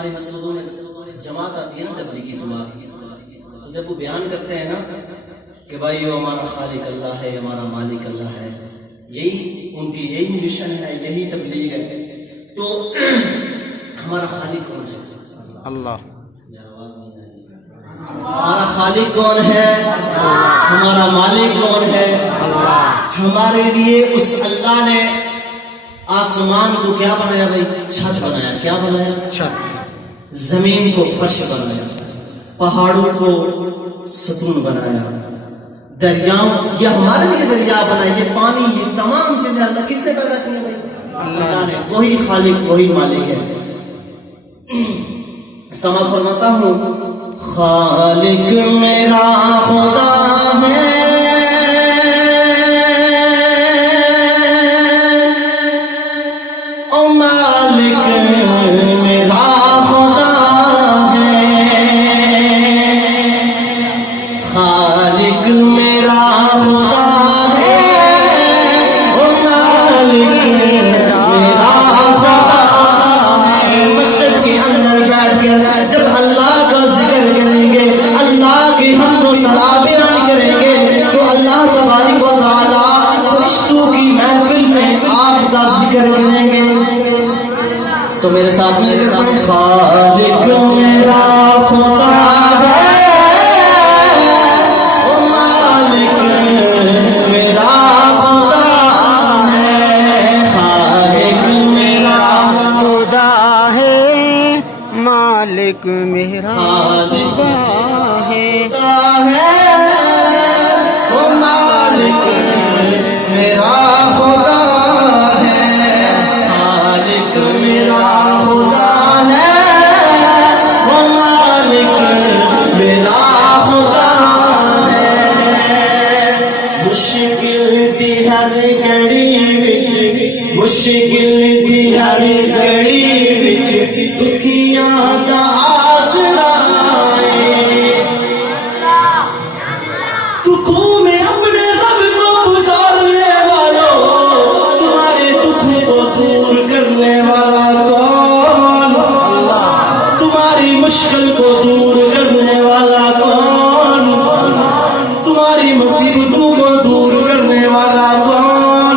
ہماری مسجدوں میں جماعت آتی ہے نا تبلیغی جماعت، تو جب وہ بیان کرتے ہیں نا کہ بھائی یہ ہمارا خالق اللہ ہے، ہمارا مالک اللہ ہے، یہی ان کی یہی مشن ہے، یہی تبلیغ ہے، تو ہمارا خالق کون ہے؟ اللہ. ہمارا خالق کون ہے؟ ہمارا مالک کون ہے؟ ہمارے لیے اس اللہ نے آسمان کو کیا بنایا بھائی؟ چھت بنایا. کیا بنایا؟ چھت. زمین کو فرش بنایا، پہاڑوں کو ستون بنایا، دریاؤں یہ ہمارے لیے دریا بنائے، یہ پانی، یہ تمام چیزیں اللہ کس نے پیدا کی ہیں؟ اللہ نے. وہی خالق وہی مالک ہے. سمجھ فرماتا ہوں خالق میرا خدا ہے، او مالک میرا خدا ہے، خالق میرا خدا ہے، او مالک میرا خدا ہے. مسجد کے اندر بیٹھ کر جب اللہ کا ذکر کریں گے، اللہ کی حمد و ثنا بیان کریں گے، تو اللہ تبارک و تعالی فرشتوں کی محفل میں آپ کا ذکر کریں گے. تو میرے ساتھ میں خالق میرا خدا ہے، او مالک میرا خدا ہے، خالق میرا خدا ہے، مالک میرا خدا ہے. ہے، او مالک میرا خدا ہے، خالق میرا خدا ہے، او مالک میرا خدا ہے. مشکل دی ہر گھڑی وچ، مشکل دی ہر گھڑی وچ دکھیاں دا آسرا ہے. دکھوں میں اپنے رب کو پکارنے والوں، تمہارے دکھ کو دور کرنے والا کون؟ تمہاری مشکل کو دور کرنے والا کون؟ تمہاری مصیبتوں کو دور کرنے والا کون؟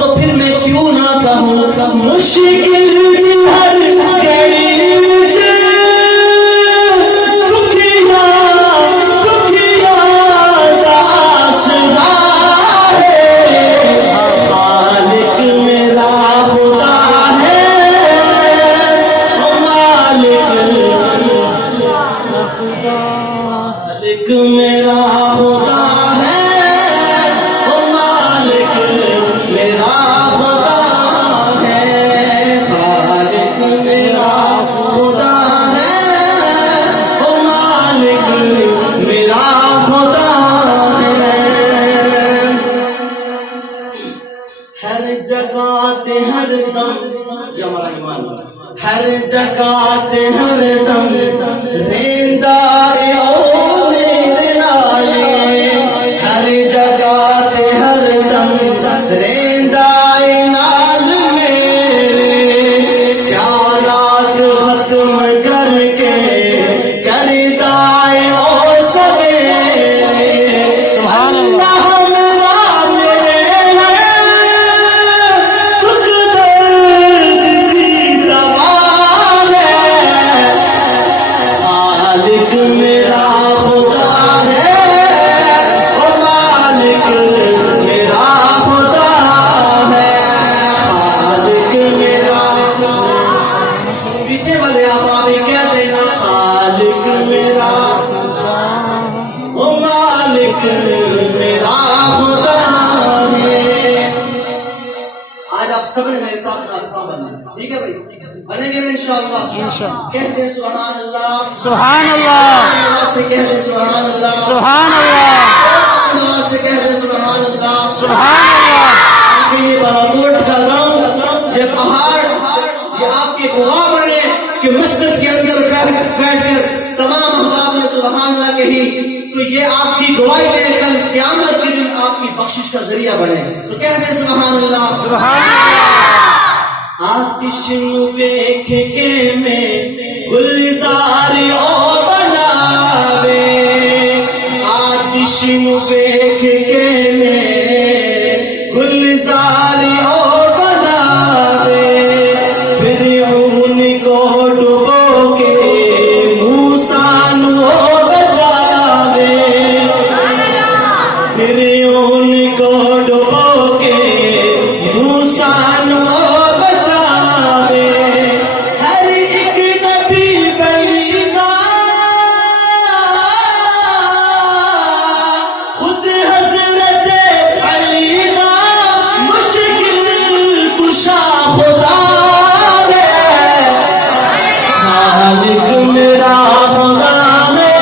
تو پھر میں کیوں نہ کہوں مشکل بھی ہر گھڑی وچ دکھیاں دا آسرا ہے. خالق میرا خدا ہے، او مالک خالق میرا خدا ہے، او مالک میرا خدا ہے، خالق میرا خدا ہے، او مالک میرا خدا ہے. ہر جگہ تے ہر دم، یہ ہمارا ایمان ہے، ہر جگہ تے ہر دم رہندا اے او میرے نالے، ہر جگہ تے ہر دم رہندا اے نال میرے، سیارات ختم کر کے کردا اے او سویرے. سبحان اللہ. اللہ میرا میرے دکھ درد کی دوا ہے، خالق میرا خدا ہے، او مالک میرا خدا ہے، خالق میرا. پیچھے والے آپ بھی کہہ دینا خالق میرا، او مالک میرا خدا ہے. آج آپ سب نے میرے ساتھ ناقصہ بننا، ٹھیک ہے بھائی؟ بنیں گے انشاءاللہ. انشاءاللہ. کہہ دیں سبحان اللہ. سبحان اللہ. آواز سے کہہ دیں سبحان اللہ. سبحان اللہ. آواز سے کہہ دیں سبحان اللہ. سبحان اللہ. یہ باراکوٹ کا گاؤں، یہ پہاڑ، یہ آپ کے گواہ بنے کہ مسجد کے اندر بیٹھ کر تمام احباب نے سبحان اللہ کہی، تو یہ آپ کی گواہی دے کل قیامت کے دن آپ کی بخشش کا ذریعہ بنے. تو کہہ دیں سبحان اللہ. سبحان اللہ. آتش نو ویکھ کے میں گلزار او بناوے آتش نو ویکھ کے میں گلزار او بناوے فرعون کو ڈبو کے موسیٰ نو بچاوے فرعون کو ڈبو کے موسیٰ نو بچاوے ہر ایک نبی بلی گا خود حضرت علی گا مشکل کشا خدا ہے خالق میرا خدا ہے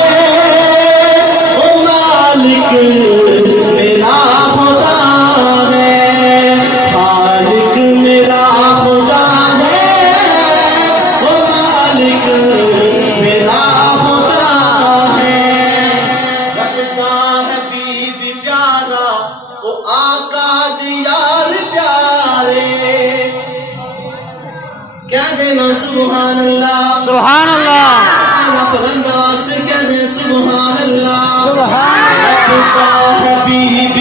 او مالک میرا خدا ہے خالق میرا خدا ہے او مالک میرا خدا ہے رکھتا حبیب پیارا او آقا دیار پیارے کیا دینا سبحان اللہ سبحان اللہ بلند آواز سے کہہ دیں سبحان اللہ سبحان اللہ رکھتا حبیب